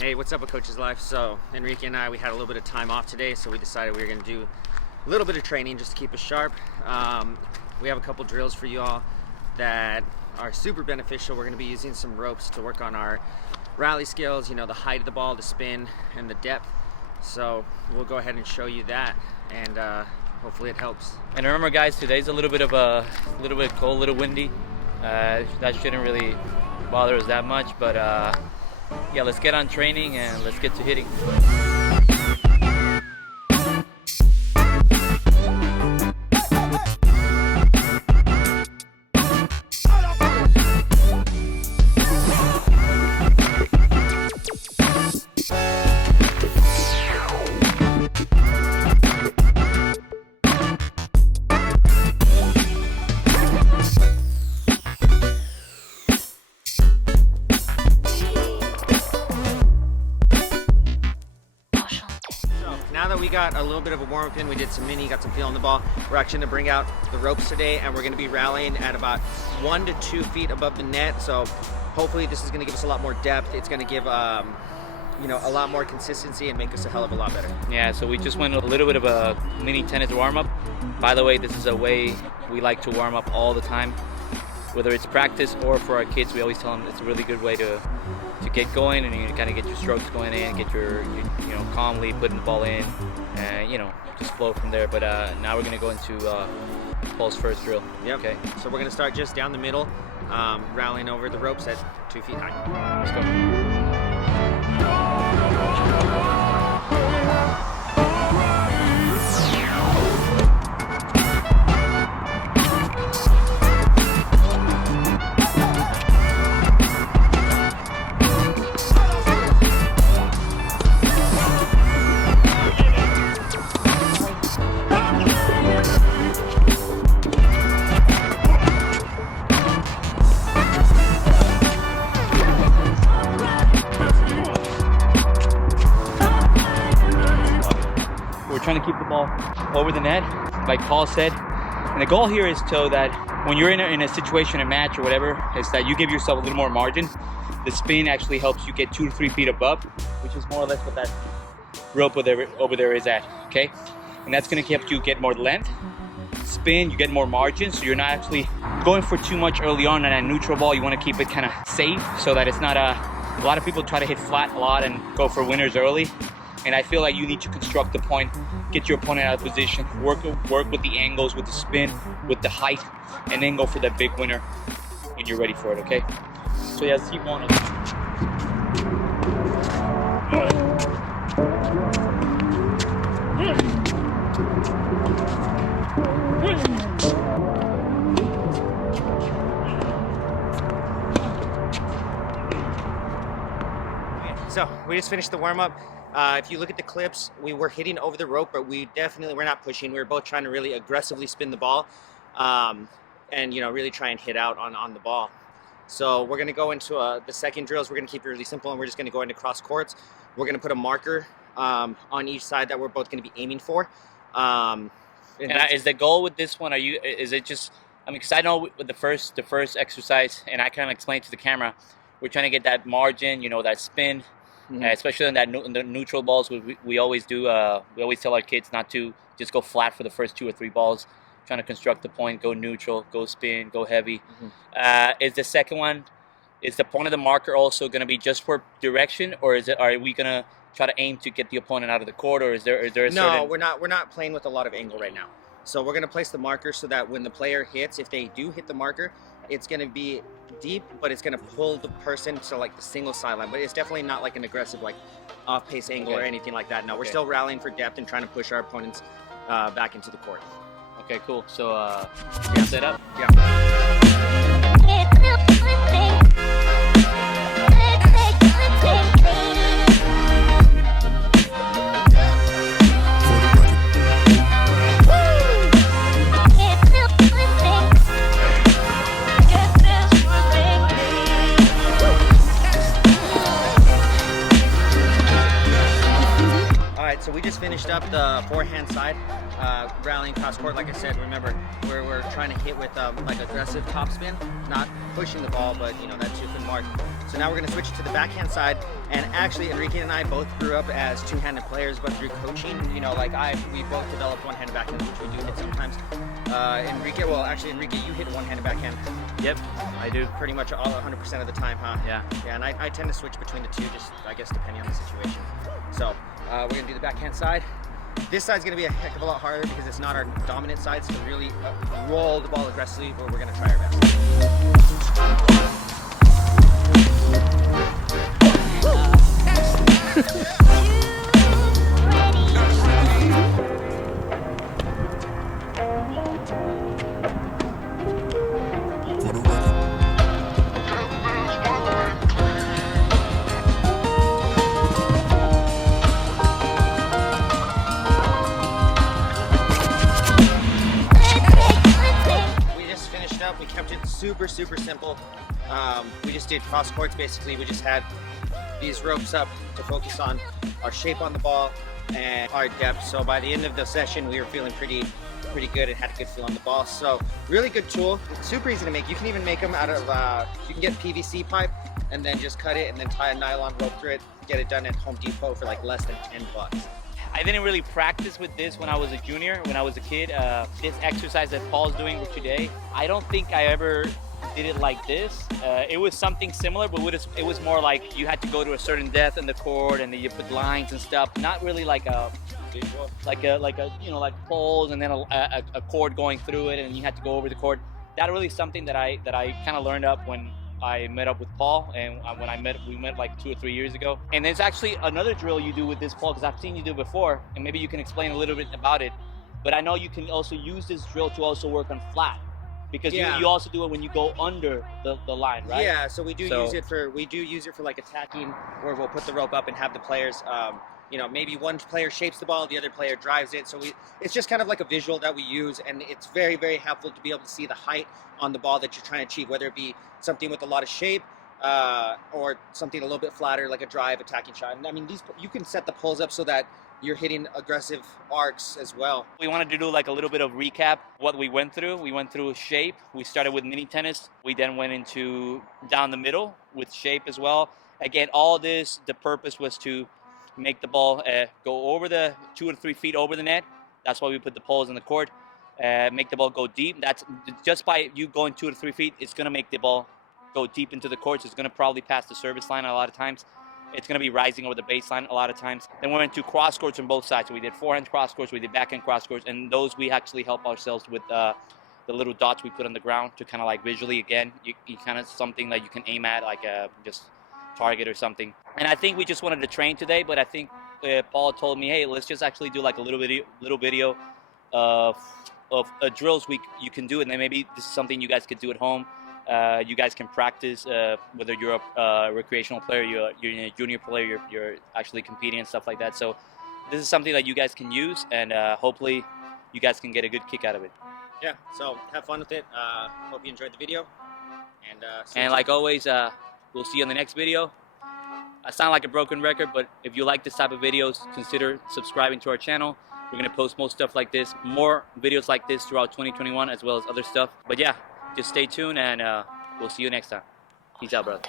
Hey, what's up with Coach's Life? So Enrique and I, we had a little bit of time off today, so we decided we were going to do a little bit of training just to keep us sharp. We have a couple drills for you all that are super beneficial. We're going to be using some ropes to work on our rally skills, you know, the height of the ball, the spin, and the depth. So we'll go ahead and show you that, and hopefully it helps. And remember, guys, today's a little bit cold, a little windy. That shouldn't really bother us that much, but yeah, let's get on training and let's get to hitting. Now that we got a little bit of a warm-up in, we did some got some feel on the ball, we're actually going to bring out the ropes today, and we're going to be rallying at about 1 to 2 feet above the net. So hopefully this is going to give us a lot more depth. It's going to give you know, a lot more consistency and make us a hell of a lot better. Yeah, so we just went a little bit of a mini tennis warm-up. By the way, this is a way we like to warm up all the time, whether it's practice or for our kids. We always tell them it's a really good way to get going, and you kind of get your strokes going in, get your you know, calmly putting the ball in, and you know, just flow from there. But now we're gonna go into Paul's first drill. Yep. Okay. So we're gonna start just down the middle, rallying over the ropes at 2 feet high. Let's go. Trying to keep the ball over the net, like Paul said. And the goal here is so that when you're in a situation, a match or whatever, is that you give yourself a little more margin. The spin actually helps you get 2 to 3 feet above, which is more or less what that rope over there is at, okay? And that's gonna help you get more length. Spin, you get more margin, so you're not actually going for too much early on a neutral ball. You wanna keep it kind of safe so that it's not a lot of people try to hit flat a lot and go for winners early. And I feel like you need to construct the point, get your opponent out of position, work with the angles, with the spin, with the height, and then go for that big winner when you're ready for it, okay? So yeah, let's keep going. So we just finished the warm-up. If you look at the clips, we were hitting over the rope, but we're not pushing. We were both trying to really aggressively spin the ball, and you know, really try and hit out on the ball. So we're going to go into the second drills. We're going to keep it really simple, and we're just going to go into cross courts. We're going to put a marker on each side that we're both going to be aiming for. Is the goal with this one? Is it just? I mean, because I know with the first exercise, and I kind of explained to the camera, we're trying to get that margin, you know, that spin. Mm-hmm. Especially in the neutral balls, we always do. We always tell our kids not to just go flat for the first 2 or 3 balls. Trying to construct the point, go neutral, go spin, go heavy. Mm-hmm. Is the second one? Is the point of the marker also going to be just for direction, or are we going to try to aim to get the opponent out of the court, or is there a certain? No, we're not playing with a lot of angle right now. So we're going to place the marker so that when the player hits, if they do hit the marker, it's going to be deep, but it's going to pull the person to like the single sideline. But it's definitely not like an aggressive like off-pace angle or anything like that. No, we're still rallying for depth and trying to push our opponents back into the court. Okay, cool. So, yeah, set up. Yeah. So we just finished up the forehand side, rallying cross court. Like I said, remember we're trying to hit with like aggressive topspin, not pushing the ball, but you know that 2-foot mark. So now we're going to switch to the backhand side. And actually, Enrique and I both grew up as two-handed players, but through coaching, you know, like we both developed one-handed backhand, which we do hit sometimes. Enrique, you hit one-handed backhand. Yep, I do. Pretty much 100% of the time, huh? Yeah. Yeah, and I tend to switch between the two, just I guess depending on the situation. So we're gonna do the backhand side. This side's gonna be a heck of a lot harder because it's not our dominant side, so to really roll the ball aggressively, but we're gonna try our best. We kept it super simple. We just did cross courts basically. We just had these ropes up to focus on our shape on the ball and our depth. So by the end of the session, we were feeling pretty good and had a good feel on the ball. So really good tool. It's super easy to make. You can even make them out of, you can get PVC pipe and then just cut it and then tie a nylon rope through it. Get it done at Home Depot for like less than $10. I didn't really practice with this when I was a junior, when I was a kid. This exercise that Paul's doing today, I don't think I ever did it like this. It was something similar, but it was more like you had to go to a certain depth in the court and then you put lines and stuff. Not really like a you know, like poles and then a cord going through it and you had to go over the court. That really something that I kind of learned up when I met up with Paul, and we met like 2 or 3 years ago. And there's actually another drill you do with this, Paul, because I've seen you do before, and maybe you can explain a little bit about it. But I know you can also use this drill to also work on flat, because you also do it when you go under the line, right? Yeah, so we do use it for like attacking, where we'll put the rope up and have the players, you know, maybe one player shapes the ball, the other player drives it. So it's just kind of like a visual that we use, and it's very helpful to be able to see the height on the ball that you're trying to achieve, whether it be something with a lot of shape or something a little bit flatter, like a drive attacking shot. And I mean, you can set the poles up so that you're hitting aggressive arcs as well. We wanted to do like a little bit of recap what we went through. We went through shape. We started with mini tennis. We then went into down the middle with shape as well. Again, all this, the purpose was to make the ball go over the 2 or 3 feet over the net. That's why we put the poles in the court. Make the ball go deep. That's just by you going 2 to 3 feet, it's going to make the ball go deep into the court. So it's going to probably pass the service line a lot of times. It's going to be rising over the baseline a lot of times. Then we went to cross courts on both sides. So we did forehand cross courts, we did backhand cross courts, and those we actually help ourselves with the little dots we put on the ground to kind of like visually, again, you kind of something that you can aim at, like just target or something. And I think we just wanted to train today, but I think Paul told me, hey, let's just actually do like a little video of drills you can do, and then maybe this is something you guys could do at home. You guys can practice, whether you're a recreational player, you're a junior player, you're actually competing and stuff like that. So this is something that you guys can use, and hopefully you guys can get a good kick out of it. Yeah, so have fun with it. Hope you enjoyed the video. And like always, we'll see you in the next video. I sound like a broken record, but if you like this type of videos, consider subscribing to our channel. We're going to post more stuff like this, more videos like this throughout 2021, as well as other stuff. But yeah, just stay tuned, and we'll see you next time. Peace out, brother.